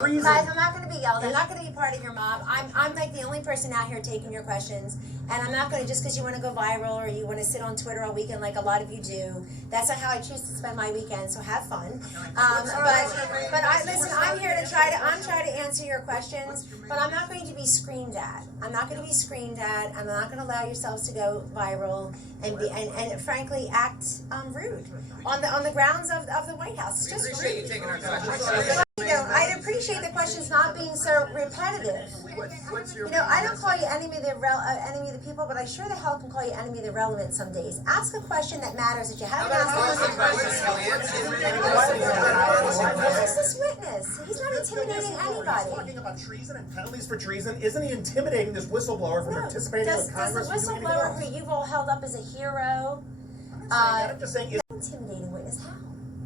Guys, I'm not going to be yelled. I'm not going to be part of your mob. I'm like the only person out here taking your questions, and I'm not going to just because you want to go viral or you want to sit on Twitter all weekend like a lot of you do. That's not how I choose to spend my weekend. So have fun. But listen. I'm here to try to answer your questions, but I'm not going to be screamed at. I'm not going to be screamed at. I'm not going to allow yourselves to go viral and frankly act rude on the grounds of the White House. It's just appreciate rude. you taking our questions. I'd appreciate the questions not being so repetitive. I don't call you enemy of the people, but I sure the hell can call you enemy of the relevant some days. Ask a question that matters that you haven't asked. Who's this witness? He's not intimidating anybody. Talking about treason and penalties for treason, isn't he intimidating this whistleblower from participating with Congress? Does the whistleblower who you've all held up as a hero? I'm just saying, intimidating witness?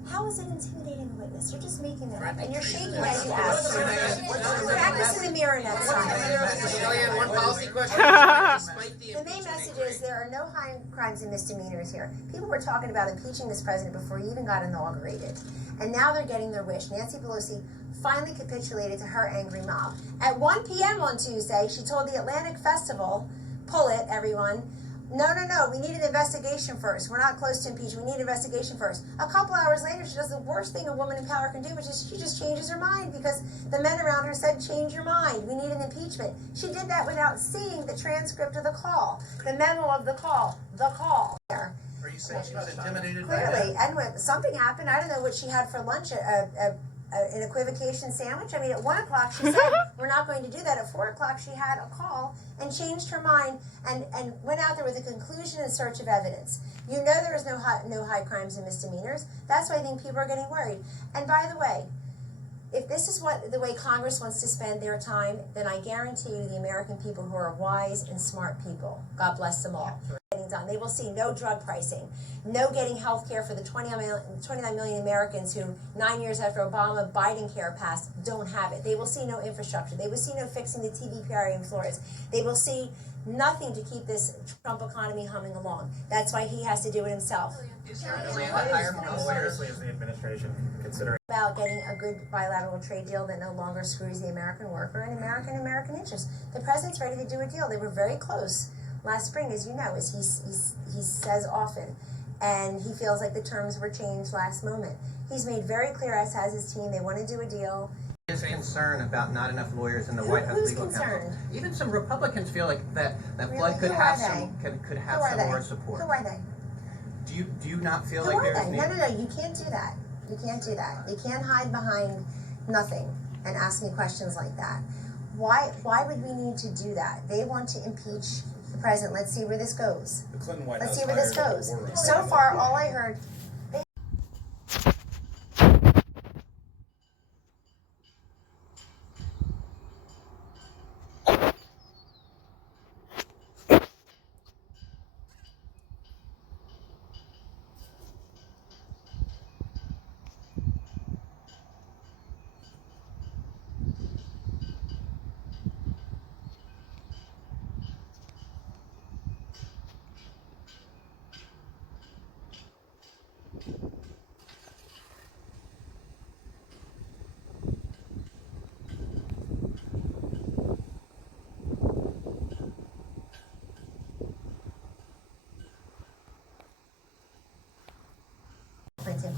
How is it intimidating a witness? You're just making that up, and you're shaking as you ask. Practice in the mirror next time. Kellyanne, one policy question. The main message is there are no high crimes and misdemeanors here. People were talking about impeaching this president before he even got inaugurated, and now they're getting their wish. Nancy Pelosi finally capitulated to her angry mob. At 1 p.m. on Tuesday, she told the Atlantic Festival, "Pull it, everyone. No, we need an investigation first. We're not close to impeachment. We need an investigation first." A couple hours later, she does the worst thing a woman in power can do, which is she just changes her mind because the men around her said, "Change your mind. We need an impeachment." She did that without seeing the transcript of the call, the memo of the call, Are you saying she was intimidated by Clearly, that? and when something happened, I don't know what she had for lunch, an equivocation sandwich. I mean, at 1 o'clock she said, "We're not going to do that." At 4 o'clock she had a call and changed her mind and went out there with a conclusion in search of evidence. You know there is no high crimes and misdemeanors. That's why I think people are getting worried. And by the way, if this is the way Congress wants to spend their time, then I guarantee you the American people who are wise and smart people, God bless them all, getting done. They will see no drug pricing, no getting health care for the 29 million Americans who 9 years after Obama-Biden care passed don't have it. They will see no infrastructure. They will see no fixing the TV PRA in Flores. They will see nothing to keep this Trump economy humming along. That's why he has to do it himself. How seriously is the administration considering About getting a good bilateral trade deal that no longer screws the American worker and American interests. The president's ready to do a deal. They were very close last spring, as you know, as he says often, and he feels like the terms were changed last moment. He's made very clear, as has his team, they want to do a deal. Is concern about not enough lawyers in the White House legal counsel. Even some Republicans feel like that Flood could have some more support. Who are they? Do you not feel Who like are there's they? No, you can't do that. You can't do that. You can't hide behind nothing and ask me questions like that. Why would we need to do that? They want to impeach the president. Let's see where this goes. the Clinton White Let's House see where this hired goes. a war So far, all I heard.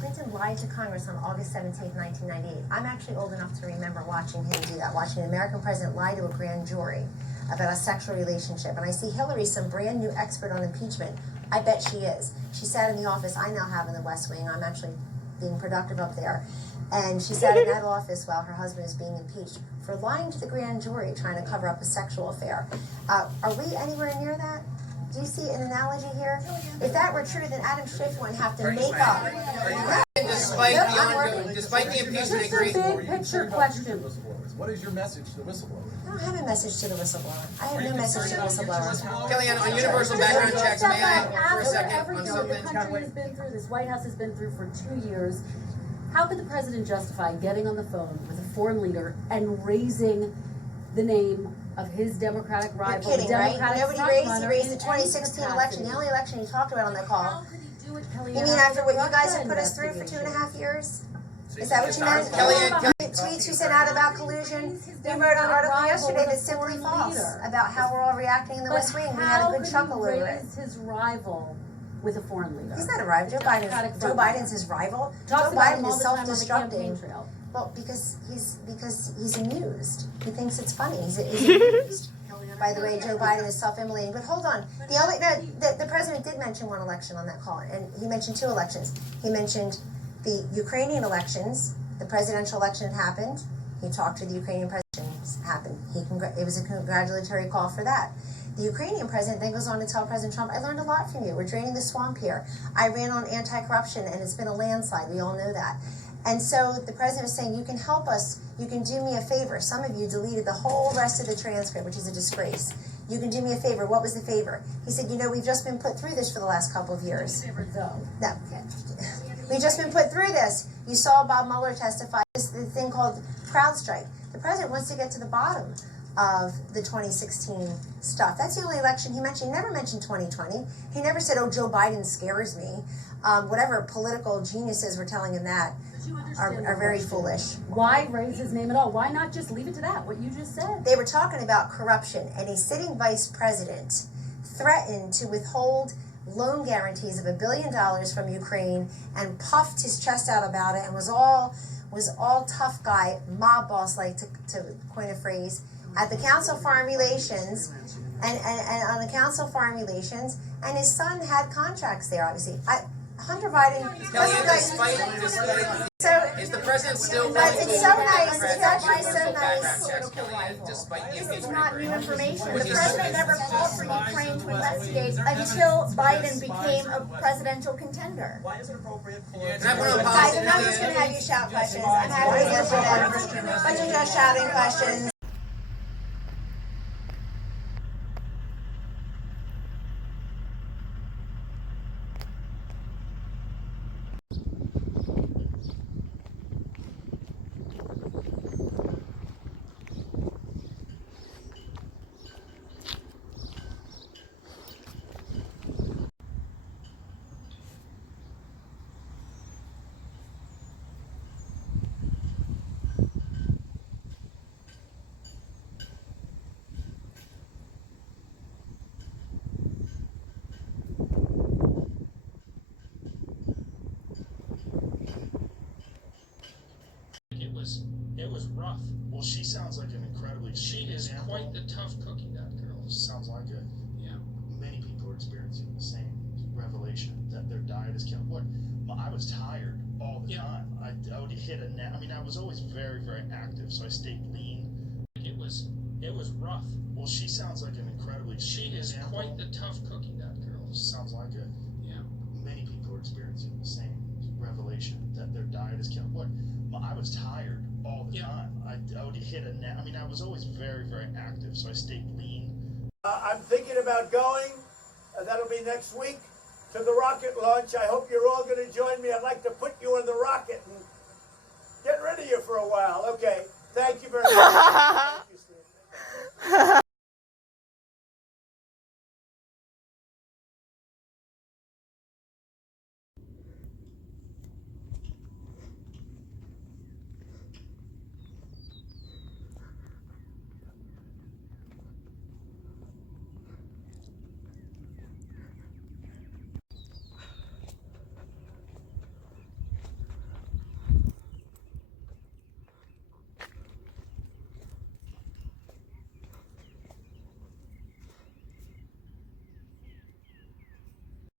Clinton lied to Congress on August 17, 1998. I'm actually old enough to remember watching him do that, watching an American president lie to a grand jury about a sexual relationship. And I see Hillary, some brand new expert on impeachment. I bet she is. She sat in the office I now have in the West Wing. I'm actually being productive up there. And she sat in that office while her husband is being impeached for lying to the grand jury, trying to cover up a sexual affair. Are we anywhere near that? Do you see an analogy here? If that were true, then Adam Schiff wouldn't have to make up. Despite the impeachment Just a big picture question. What is your message to the whistleblower? I don't have a message to the whistleblower. I have no message to the whistleblower. Kellyanne, on universal background checks, may I, for a second, on Everything the something? country has been through, this White House has been through for 2 years. How could the president justify getting on the phone with a foreign leader and raising the name of his Democratic rival? You're kidding, right? Nobody raised the in 2016 any election. The capacity? only election he talked about on that call. How could he do it, Kellyanne? You mean after what you guys have Russia put us through for investigation? 2.5 years? Is that what you meant? Kellyanne, tweets you sent out about collusion. We wrote an article yesterday that's simply false about how we're all reacting in the West Wing. We had a good chuckle over it. His rival with a foreign leader. He's not a rival. Joe Biden's his rival. Joe Biden is self-destructing. Well, because he's amused. He thinks it's funny. He's amused. By the way, Joe Biden is self-immolating. But hold on. The president did mention one election on that call, and he mentioned two elections. He mentioned the Ukrainian elections. The presidential election happened. He talked to the Ukrainian president. Happened. It was a congratulatory call for that. The Ukrainian president then goes on to tell President Trump, I learned a lot from you. We're draining the swamp here. I ran on anti-corruption, and it's been a landslide. We all know that. And so the president was saying, you can help us. You can do me a favor. Some of you deleted the whole rest of the transcript, which is a disgrace. You can do me a favor. What was the favor? He said, we've just been put through this for the last couple of years. No. We've just been put through this. You saw Bob Mueller testify this thing called CrowdStrike. The president wants to get to the bottom of the 2016 stuff. That's the only election he mentioned. He never mentioned 2020. He never said, Joe Biden scares me. Whatever political geniuses were telling him that are very foolish. Why raise his name at all? Why not just leave it to that, what you just said? They were talking about corruption, and a sitting vice president threatened to withhold loan guarantees of $1 billion from Ukraine and puffed his chest out about it and was all tough guy, mob boss, like to coin a phrase, at the Council of Foreign Relations and on the Council of Foreign Relations, and his son had contracts there, obviously. Hunter Biden. Is the president still But it's so nice. It's actually so nice. This is not new information. The president never called for Ukraine to investigate until Biden became a presidential contender. Why is it appropriate for... Guys, I'm not just going to have you shout questions. I'm having to answer them. A bunch of just shouting questions. It was rough. Well, she sounds like an incredibly... She is quite the tough cookie, that girl. Sounds like it. Yeah. Many people are experiencing the same revelation, that their diet is killing. What? I was tired all the time. I would hit a nap. I mean, I was always very, very active, so I stayed lean. It was rough. Well, she sounds like an incredibly... She is quite the tough cookie, that girl. Sounds like it. Yeah. Many people are experiencing the same revelation, that their diet is killing. What? I was tired all the time. I would hit a nap. I mean, I was always very, very active, so I stayed lean. I'm thinking about going. That'll be next week to the rocket launch. I hope you're all going to join me. I'd like to put you in the rocket and get rid of you for a while. Okay. Thank you very much.